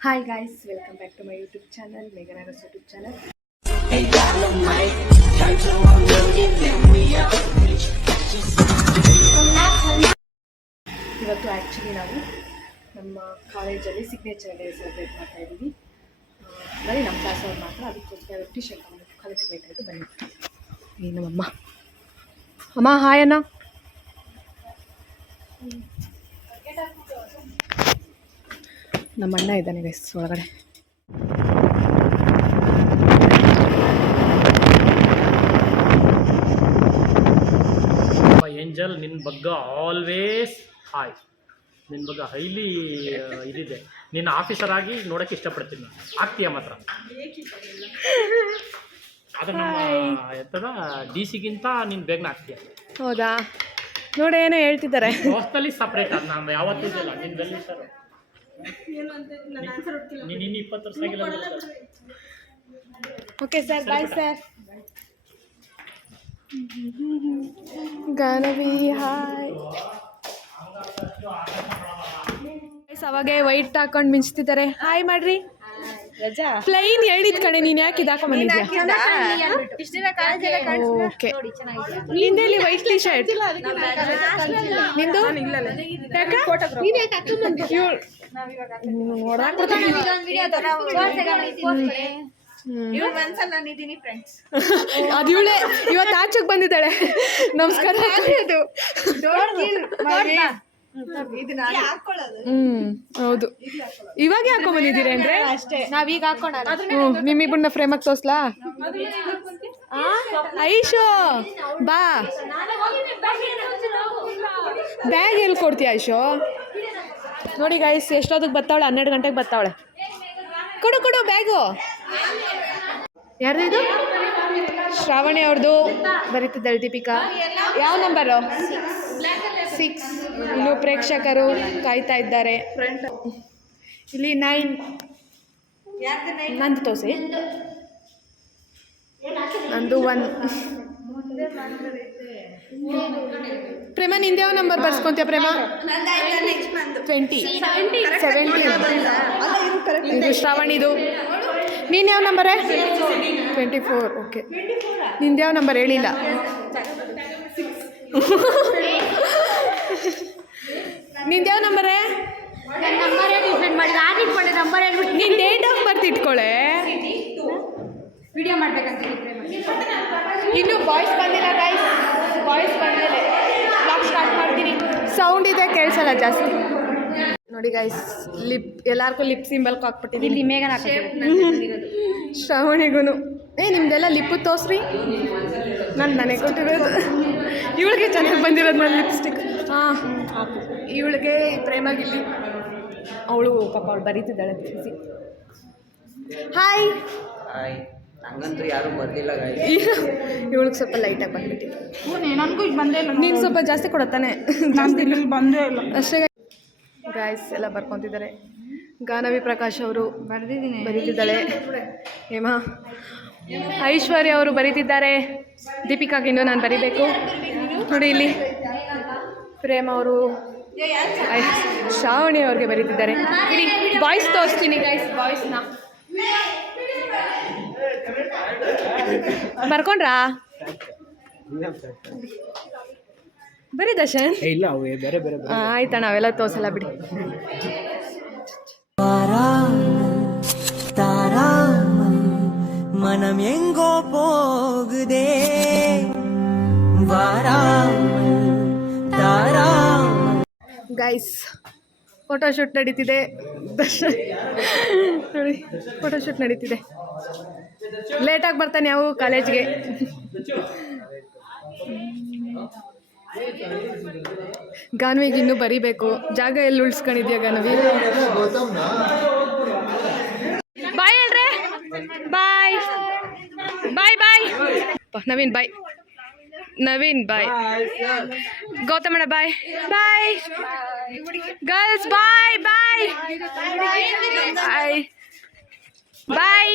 Hi guys, welcome back to my YouTube channel, Meghana Aras YouTube channel. ಇವತ್ತು actually ನಾವು ನಮ್ಮ ಕಾಲೇಜಲ್ಲಿ signature day celebrate ಮಾಡ್ತಾ ಇದ್ದೀವಿ. ಬರೀ ನಮ್ಮ ಕ್ಲಾಸ್ ಅವ್ರು ಮಾತ್ರ, ಅದಕ್ಕೋಸ್ಕರ ಟಿ ಶರ್ಟ್ ತಗೊಂಡು ಕಾಲೇಜಿಗೆ ಬೇಕಾಯಿತು. ಬನ್ನಿ. ಈ ನಮ್ಮಮ್ಮ. ಅಮ್ಮ ಹಾಯ್ ಅಣ್ಣ. ನಮ್ಮ ಅಣ್ಣ ಇದ್ದಾನೆ ಗೈಸ್ ಒಳಗಡೆ. ಏಂಜಲ್, ನಿನ್ನ ಬಗ್ಗೆ ಆಲ್ವೇಸ್ ಹಾಯ್. ನಿನ್ನ ಬಗ್ಗೆ ಹೈಲಿ ಇದಿದೆ. ನಿನ್ನ ಆಫೀಸರ್ ಆಗಿ ನೋಡೋಕ್ಕೆ ಇಷ್ಟಪಡ್ತೀನಿ ನಾನು. ಆಗ್ತೀಯ ಮಾತ್ರ. ಅದು ನಮ್ಮ ಎತ್ತದ ಡಿ ಸಿಗಿಂತ ನೀನು ಬೇಗನೆ ಆಗ್ತೀಯ. ಹೌದಾ? ನೋಡಿ ಏನೋ ಹೇಳ್ತಿದ್ದಾರೆ. ಹೊಸ್ತಲ್ಲಿ ಸಪ್ರೇಟ್ ಅದು ನಾನು ಯಾವತ್ತಿದ್ದಿಲ್ಲ. ನಿನ್ನ ಬೆಲ್ಲಿ ಸರ್ ನೀನು ಇನ್ನು 20 ವರ್ಷ ಆಗಿಲ್ಲ. Okay sir, bye sir. Ganavi hi. ಅವಾಗೆ ವೈಟ್ ಹಾಕೊಂಡು ಮಿಂಚ್ತಿದ್ದಾರೆ. ಹಾಯ್ ಮಾಡ್ರಿ. ಪ್ಲೈನ್ ಹೇಳಿದ ಕಡೆ ನೀನು ಯಾಕೆ ಇದಾಕೊಂಡ್ಬಂದಿದ್ಯಾ? ಓಕೆ. ನಿಂದಲ್ಲಿ ವೈಟ್ ಟಿ ಶರ್ಟ್ ನಿಂದು ಅದು ಇವಳೆ ಇವತ್ತು ಆಚೆಗೆ ಬಂದಿದ್ದಾಳೆ. ನಮಸ್ಕಾರ. ಹೌದು, ಇವಾಗ ಹಾಕೊಂಡ್ ಬಂದಿದ್ದೀರಿ ಅಂದ್ರೆ ನಾವೀಗ ಹಾಕೊಂಡ ನಿಮ್ಮಿಬ್ಬರನ್ನ ಫ್ರೇಮಾಗಿ ತೋರ್ಸ್ಲಾ? ಐಶೋ ಬಾ, ಬ್ಯಾಗ್ ಎಲ್ಲಿ ಕೊಡ್ತೀಯ ಐಶೋ? ನೋಡಿ ಗೈಸ್, ಎಷ್ಟೊತ್ತಿಗೆ ಬರ್ತಾವಳೆ? 12 ಗಂಟೆಗೆ ಬರ್ತಾವಳೆ. ಕೊಡು ಕೊಡು ಬ್ಯಾಗು. ಯಾರ್ದು? ಶ್ರಾವಣಿ ಅವ್ರದ್ದು ಬರೀತಿದ್ದಾಳೆ. ದೀಪಿಕಾ ಯಾವ ನಂಬರು? 6. ಇನ್ನು ಪ್ರೇಕ್ಷಕರು ಕಾಯ್ತಾ ಇದ್ದಾರೆ. ಇಲ್ಲಿ 9. ನಂದು ತೋರಿಸಿ. ನಂದು 1. ಪ್ರೇಮ, ನಿಂದು ಯಾವ ನಂಬರ್ ಬರ್ಸ್ಕೊಂತೀಯ ಪ್ರೇಮ? 20. 17. ಇದು ಶ್ರಾವಣಿದು. ನೀನು ಯಾವ ನಂಬರೇ? 24. ಓಕೆ. ನಿಂದು ಯಾವ ನಂಬರ್ ಹೇಳಿಲ್ಲ. ನಿಂದು ಯಾವ ನಂಬರೇ? ನೀನು ಡೇಟ್ ಆಫ್ ಬರ್ತ್ ಇಟ್ಕೊಳ್ಳೆ. ಇನ್ನು ಬಾಯ್ಸ್ ಬಂದಿಲ್ಲ ಗೈಸ್, ಬಾಯ್ಸ್ ಬಂದಿಲ್ಲ. ಬ್ಲಾಗ್ ಸ್ಟಾರ್ಟ್ ಮಾಡ್ತೀನಿ. ಸೌಂಡ್ ಇದೆ, ಕೇಳಿಸಲ್ಲ ಜಾಸ್ತಿ. ನೋಡಿ ಗೈಸ್, ಎಲ್ಲರಿಗೂ ಲಿಪ್ ಸಿಂಬಲ್ ಹಾಕ್ಬಿಟ್ಟಿದ್ದೀನಿ. ಮೇಘನ ಶ್ರಾವಣಿಗೂ. ನಿಮ್ದೆಲ್ಲ ಲಿಪ್ಪು ತೋರಿಸ್ರಿ. ನನಗೆ ಕೊಟ್ಟಿರೋದು. ಇವಳಿಗೆ ಚೆನ್ನಾಗಿ ಬಂದಿರೋದು ನನ್ನ ಲಿಪ್ಸ್ಟಿಕ್. ಹಾಂ, ಇವಳಿಗೆ ಪ್ರೇಮಾಗಿಲ್ಲಿ. ಅವಳು ಪಾಪ ಅವಳು ಬರೀತಿದ್ದಾಳೆ. ಹಾಯ್. ಹಂಗಂತೂ ಯಾರು ಬರ್ದಿಲ್ಲ. ಇವಳಿಗೆ ಸ್ವಲ್ಪ ಲೈಟಾಗಿ ಬಂದ್ಬಿಟ್ಟಿದೆ. ನನಗೂ ಈಗ ಬಂದೇ ಇಲ್ಲ. ನೀನು ಸ್ವಲ್ಪ ಜಾಸ್ತಿ ಕೊಡತ್ತಾನೆ. ಜಾಸ್ತಿ ಬಂದೇ ಇಲ್ಲ ಅಷ್ಟೇ. ಗಾಯ್ಸ್ ಎಲ್ಲ ಬರ್ಕೊತಿದ್ದಾರೆ. ಗಾನವಿ ಪ್ರಕಾಶ್ ಅವರು ಬರೀತಿದ್ದಾಳೆ. ಹೇಮಾ, ಐಶ್ವರ್ಯ ಅವರು ಬರೀತಿದ್ದಾರೆ. ದೀಪಿಕಾಗಿಂದು ನಾನು ಬರೀಬೇಕು. ನೋಡಿ ಇಲ್ಲಿ ಪ್ರೇಮ ಅವರು, ಶ್ರಾವಣಿ ಅವ್ರಿಗೆ ಬರೀತಿದ್ದಾರೆ. ಇಡಿ ಬಾಯ್ಸ್ ತೋರಿಸ್ತೀನಿ ಗೈಸ್. ಬಾಯ್ಸ್ನ ಬರ್ಕೊಂಡ್ರಾ? ಬರೀ ದರ್ಶನ್ ಇಲ್ಲ, ಬೇರೆ ಬೇರೆ. ಆಯ್ತಾ, ನಾವೆಲ್ಲ ತೋರಿಸಲ್ಲ ಬಿಡಿ. மனம் எங்கோ போகுதே ಗೈಸ್, ಫೋಟೋಶೂಟ್ ನಡೀತಿದೆ. ದರ್ಶನ್ ನೋಡಿ, ಫೋಟೋಶೂಟ್ ನಡೀತಿದೆ. ಲೇಟಾಗಿ ಬರ್ತಾನೆ ಯಾವ ಕಾಲೇಜ್ಗೆ. ಗಾನ್ವಿಗೆ ಇನ್ನೂ ಬರೀಬೇಕು. ಜಾಗ ಎಲ್ಲಿ ಉಳಿಸ್ಕೊಂಡಿದ್ಯಾ ಗಾನ್ವಿ? ಬಾಯ್ ಹೇಳ್ರೆ. Bye bye bye. Naveen bye. Naveen bye. ಗೌತಮಣ್ಣ bye. Bye girls. Bye bye bye bye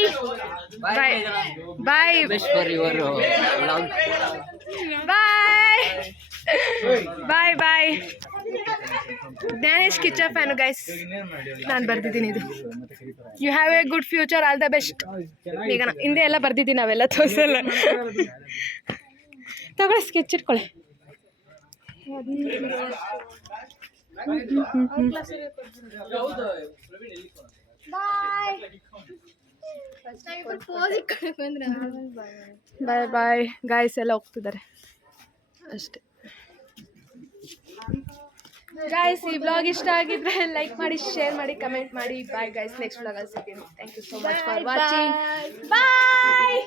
bye bye bye. Bye bye. Gnanesh Kiccha fan guys. ನಾನು ಬರ್ದಿದ್ದೀನಿ ಇದು. You have a good future, all the best. ಈಗ ಹಿಂದೆ ಎಲ್ಲ ಬರ್ದಿದ್ದೀನಿ, ನಾವೆಲ್ಲ ತೋರಿಸಲ್ಲ. ತಗೊಳ್ಳಿ ಸ್ಕೆಚ್ ಇಟ್ಕೊಳ್ಳಿ. ಬಾಯ್ ಬಾಯ್ ಗಾಯ್ಸ್, ಎಲ್ಲ ಹೋಗ್ತಿದ್ದಾರೆ ಅಷ್ಟೇ. ಗಾಯ್ಸ್, ಈ ಬ್ಲಾಗ್ ಇಷ್ಟ ಆಗಿದ್ರೆ ಲೈಕ್ ಮಾಡಿ, ಶೇರ್ ಮಾಡಿ, ಕಮೆಂಟ್ ಮಾಡಿ. ಬಾಯ್ ಗಾಯ್ಸ್, ನೆಕ್ಸ್ಟ್ ಬ್ಲಾಗಲ್ಲಿ ಸಿಗ್ತೀನಿ. Thank you so much for watching. Bye.